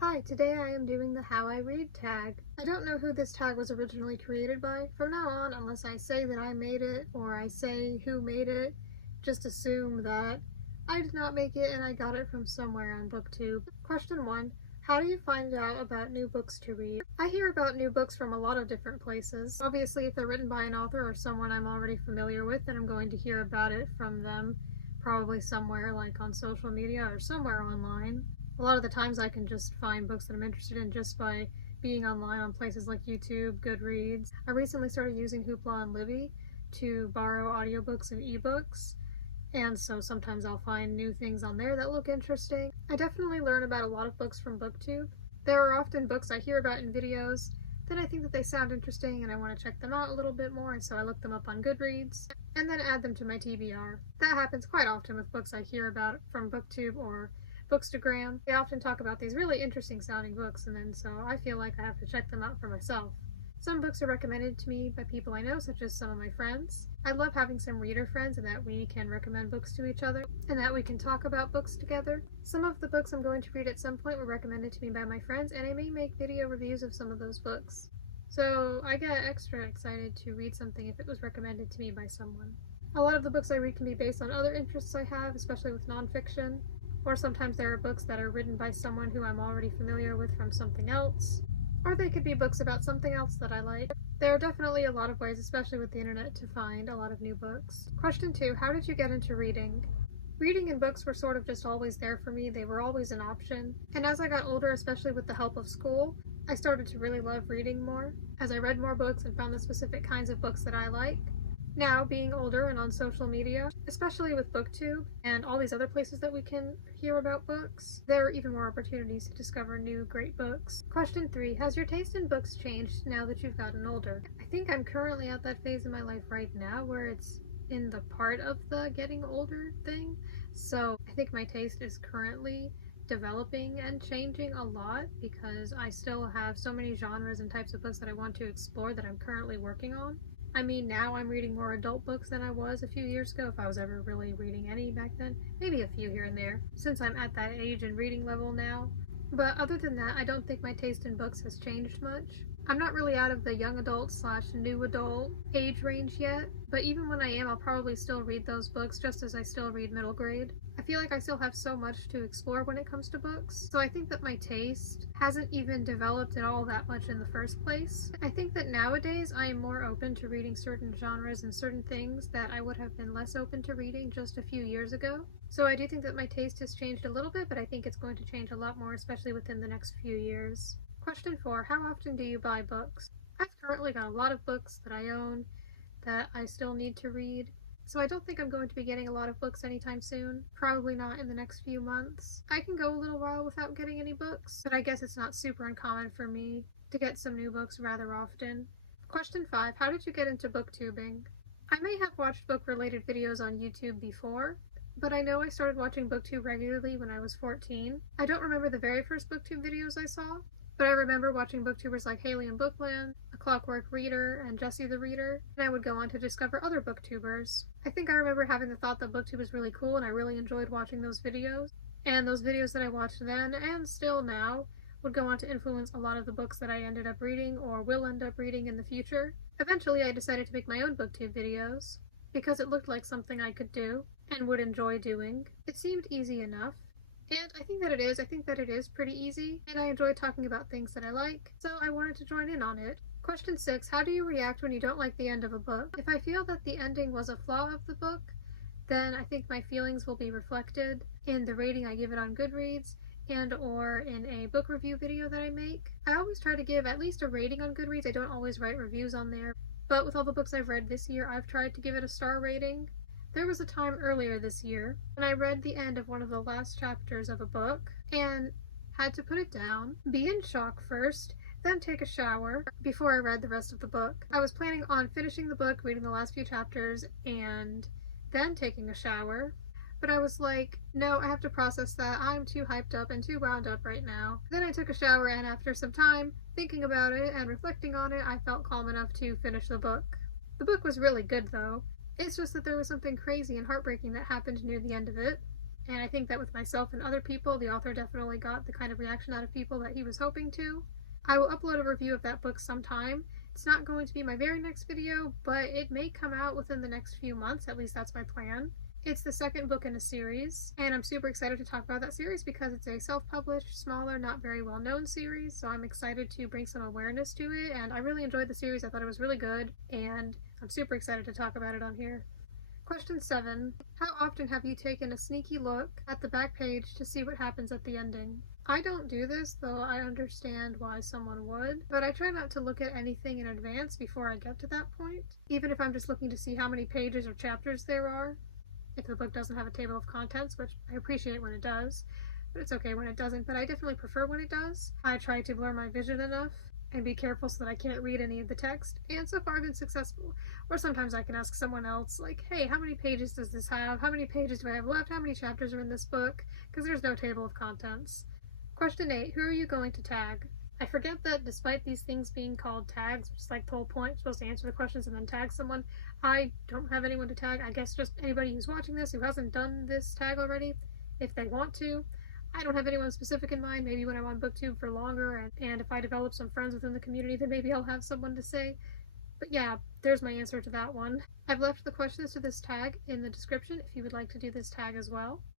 Hi, today I am doing the How I Read tag. I don't know who this tag was originally created by. From now on, unless I say that I made it or I say who made it, just assume that I did not make it and I got it from somewhere on BookTube. Question 1. How do you find out about new books to read? I hear about new books from a lot of different places. Obviously, if they're written by an author or someone I'm already familiar with, then I'm going to hear about it from them, probably somewhere like on social media or somewhere online. A lot of the times I can just find books that I'm interested in just by being online on places like YouTube, Goodreads. I recently started using Hoopla and Libby to borrow audiobooks and ebooks, and so sometimes I'll find new things on there that look interesting. I definitely learn about a lot of books from BookTube. There are often books I hear about in videos, then I think that they sound interesting and I want to check them out a little bit more, and so I look them up on Goodreads and then add them to my TBR. That happens quite often with books I hear about from BookTube or Bookstagram. They often talk about these really interesting sounding books, and then so I feel like I have to check them out for myself. Some books are recommended to me by people I know, such as some of my friends. I love having some reader friends and that we can recommend books to each other and that we can talk about books together. Some of the books I'm going to read at some point were recommended to me by my friends, and I may make video reviews of some of those books. So I get extra excited to read something if it was recommended to me by someone. A lot of the books I read can be based on other interests I have, especially with nonfiction. Or sometimes there are books that are written by someone who I'm already familiar with from something else. Or they could be books about something else that I like. There are definitely a lot of ways, especially with the internet, to find a lot of new books. Question 2. How did you get into reading? Reading and books were sort of just always there for me. They were always an option. And as I got older, especially with the help of school, I started to really love reading more. As I read more books and found the specific kinds of books that I like. Now, being older and on social media, especially with BookTube and all these other places that we can hear about books, there are even more opportunities to discover new great books. Question 3. Has your taste in books changed now that you've gotten older? I think I'm currently at that phase in my life right now where it's in the part of the getting older thing. So I think my taste is currently developing and changing a lot because I still have so many genres and types of books that I want to explore that I'm currently working on. I mean, now I'm reading more adult books than I was a few years ago, if I was ever really reading any back then. Maybe a few here and there, since I'm at that age and reading level now. But other than that, I don't think my taste in books has changed much. I'm not really out of the young adult / new adult age range yet, but even when I am, I'll probably still read those books just as I still read middle grade. I feel like I still have so much to explore when it comes to books, so I think that my taste hasn't even developed at all that much in the first place. I think that nowadays I am more open to reading certain genres and certain things that I would have been less open to reading just a few years ago. So I do think that my taste has changed a little bit, but I think it's going to change a lot more, especially within the next few years. Question 4. How often do you buy books? I've currently got a lot of books that I own that I still need to read, so I don't think I'm going to be getting a lot of books anytime soon. Probably not in the next few months. I can go a little while without getting any books, but I guess it's not super uncommon for me to get some new books rather often. Question 5. How did you get into booktubing? I may have watched book-related videos on YouTube before, but I know I started watching booktube regularly when I was 14. I don't remember the very first booktube videos I saw, but I remember watching booktubers like Haley and Bookland, A Clockwork Reader, and Jessie the Reader, and I would go on to discover other booktubers. I think I remember having the thought that booktube was really cool and I really enjoyed watching those videos. And those videos that I watched then, and still now, would go on to influence a lot of the books that I ended up reading or will end up reading in the future. Eventually I decided to make my own booktube videos, because it looked like something I could do, and would enjoy doing. It seemed easy enough. And I think that it is. I think that it is pretty easy, and I enjoy talking about things that I like, so I wanted to join in on it. Question 6. How do you react when you don't like the end of a book? If I feel that the ending was a flaw of the book, then I think my feelings will be reflected in the rating I give it on Goodreads and or in a book review video that I make. I always try to give at least a rating on Goodreads. I don't always write reviews on there, but with all the books I've read this year, I've tried to give it a star rating. There was a time earlier this year when I read the end of one of the last chapters of a book and had to put it down, be in shock first, then take a shower before I read the rest of the book. I was planning on finishing the book, reading the last few chapters, and then taking a shower, but I was like, no, I have to process that. I'm too hyped up and too wound up right now. Then I took a shower, and after some time thinking about it and reflecting on it, I felt calm enough to finish the book. The book was really good though. It's just that there was something crazy and heartbreaking that happened near the end of it, And I think that with myself and other people, the author definitely got the kind of reaction out of people that he was hoping to. I will upload a review of that book sometime. It's not going to be my very next video, but it may come out within the next few months, at least that's my plan. It's the second book in a series, and I'm super excited to talk about that series because it's a self-published, smaller, not very well-known series, so I'm excited to bring some awareness to it, and I really enjoyed the series. I thought it was really good, and I'm super excited to talk about it on here. Question 7. How often have you taken a sneaky look at the back page to see what happens at the ending? I don't do this, though I understand why someone would, but I try not to look at anything in advance before I get to that point, even if I'm just looking to see how many pages or chapters there are. If the book doesn't have a table of contents, which I appreciate when it does, but it's okay when it doesn't, but I definitely prefer when it does. I try to blur my vision enough and be careful so that I can't read any of the text, and so far I've been successful. Or sometimes I can ask someone else, like, hey, how many pages does this have? How many pages do I have left? How many chapters are in this book? Because there's no table of contents. Question 8. Who are you going to tag? I forget that despite these things being called tags, which is like the whole point, you're supposed to answer the questions and then tag someone, I don't have anyone to tag. I guess just anybody who's watching this who hasn't done this tag already, if they want to. I don't have anyone specific in mind. Maybe when I'm on BookTube for longer and if I develop some friends within the community, then maybe I'll have someone to say. But yeah, there's my answer to that one. I've left the questions to this tag in the description if you would like to do this tag as well.